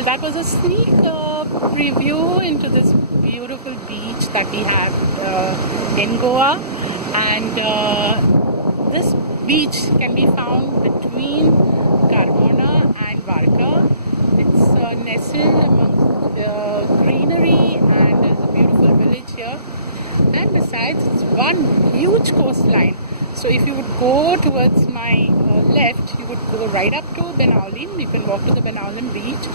Well, that was a sneak preview into this beautiful beach that we have in Goa, and this beach can be found between Carmona and Varka. It's nestled amongst greenery, and there's a beautiful village here. And besides, it's one huge coastline. So if you would go towards my left, you would go right up to Benaulin. You can walk to the Benaulin beach.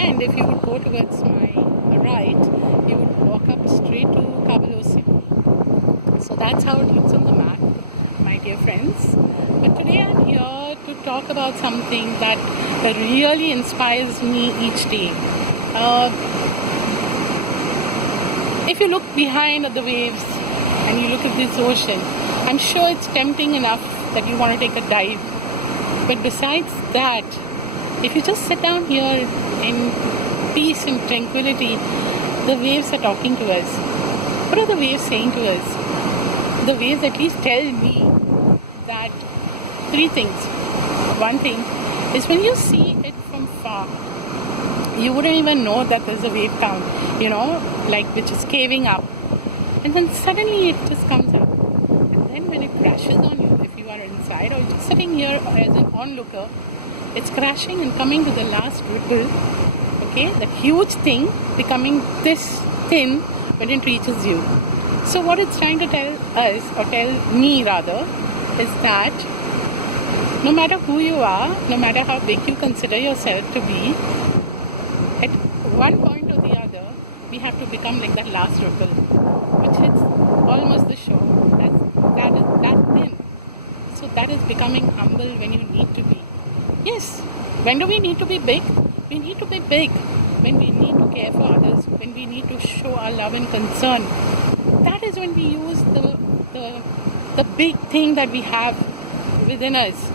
And if you would go towards my right, you would walk up straight to Cabalossi. So that's how it looks on the map, my dear friends. But today I'm here to talk about something that really inspires me each day. If you look behind at the waves and you look at this ocean, I'm sure it's tempting enough that you want to take a dive. But besides that, if you just sit down here in peace and tranquility, the waves are talking to us. What are the waves saying to us? The waves at least tell me that three things. One thing is, when you see it from far, you wouldn't even know that there's a wave count, like which is caving up. And then suddenly it just comes up. And when it crashes on you, if you are inside or just sitting here as an onlooker, it's crashing and coming to the last ripple. Okay, that huge thing becoming this thin when it reaches you. So what it's trying to tell us, or tell me rather, is that no matter who you are, no matter how big you consider yourself to be, at one point or the other, we have to become like that last ripple, which hits almost the shore. That is that thin. So that is becoming humble when you need to be. Yes, when do we need to be big? We need to be big when we need to care for others, when we need to show our love and concern. That is when we use the big thing that we have within us.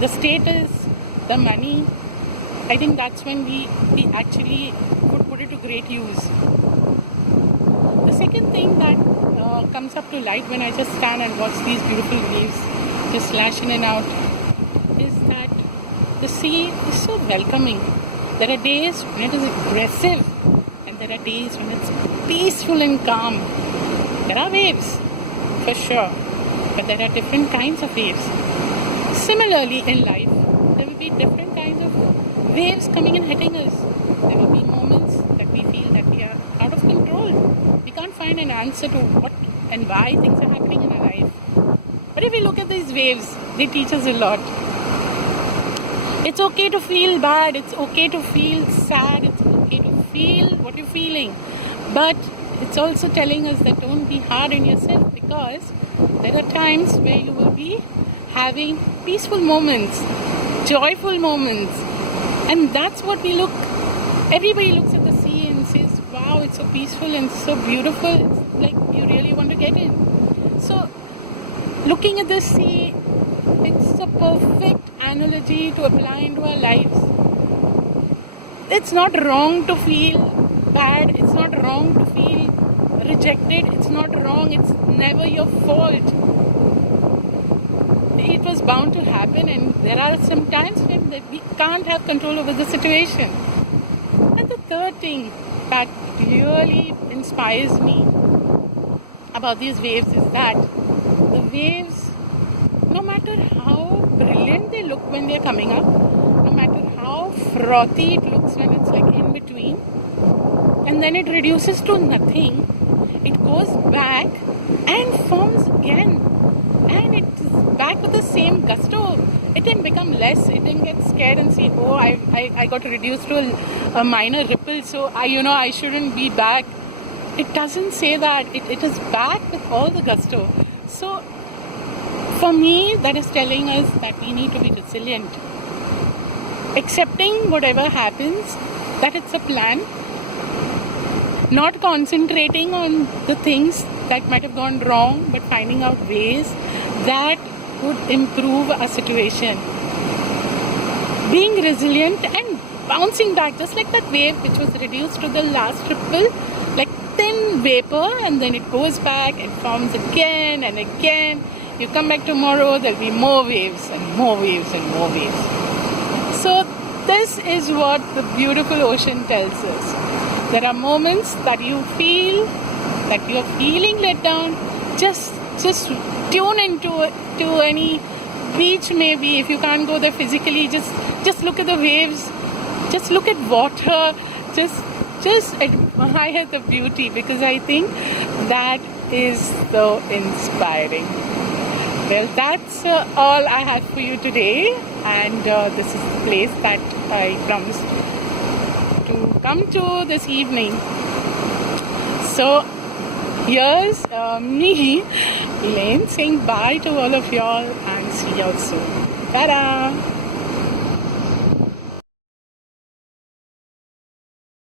The status, the money. I think that's when we actually would put it to great use. The second thing that comes up to light when I just stand and watch these beautiful waves just slash in and out is that the sea is so welcoming. There are days when it is aggressive, and there are days when it's peaceful and calm. There are waves, for sure, but there are different kinds of waves. Similarly, in life, there will be different kinds of waves coming and hitting us. There will be moments that we feel that we are out of control. We can't find an answer to what and why things are happening in our life. But if we look at these waves, they teach us a lot. It's okay to feel bad. It's okay to feel sad. It's okay to feel what you're feeling. But it's also telling us that don't be hard on yourself, because there are times where you will be having peaceful moments, joyful moments. And that's what we look. Everybody looks at the sea and says, wow, it's so peaceful and so beautiful. It's like you really want to get in. So looking at the sea, it's a perfect analogy to apply into our lives. It's not wrong to feel bad. It's not wrong to feel rejected. It's not wrong. It's never your fault. It was bound to happen, and there are some times when we can't have control over the situation. And the third thing that really inspires me about these waves is that the waves, no matter how brilliant they look when they're coming up, no matter how frothy it looks when it's like in between, and then it reduces to nothing, it goes back and forms again. And it's back with the same gusto. It didn't become less. It didn't get scared and say, oh, I got reduced to a minor ripple, so I shouldn't be back. It doesn't say that. It is back with all the gusto. So for me, that is telling us that we need to be resilient. Accepting whatever happens, that it's a plan. Not concentrating on the things that might have gone wrong, but finding out ways that would improve our situation. Being resilient and bouncing back, just like that wave which was reduced to the last ripple, like thin vapor, and then it goes back and forms again and again. You come back tomorrow, there'll be more waves and more waves and more waves. So this this is what the beautiful ocean tells us. There are moments that you feel that you're feeling let down. Just tune into to any beach, maybe if you can't go there physically. Just look at the waves. Just look at water. Just admire the beauty, because I think that is so inspiring. Well, that's all I have for you today, and this is the place that I promised to come to this evening. So here's me, Elaine, saying bye to all of y'all and see y'all soon. Ta-da!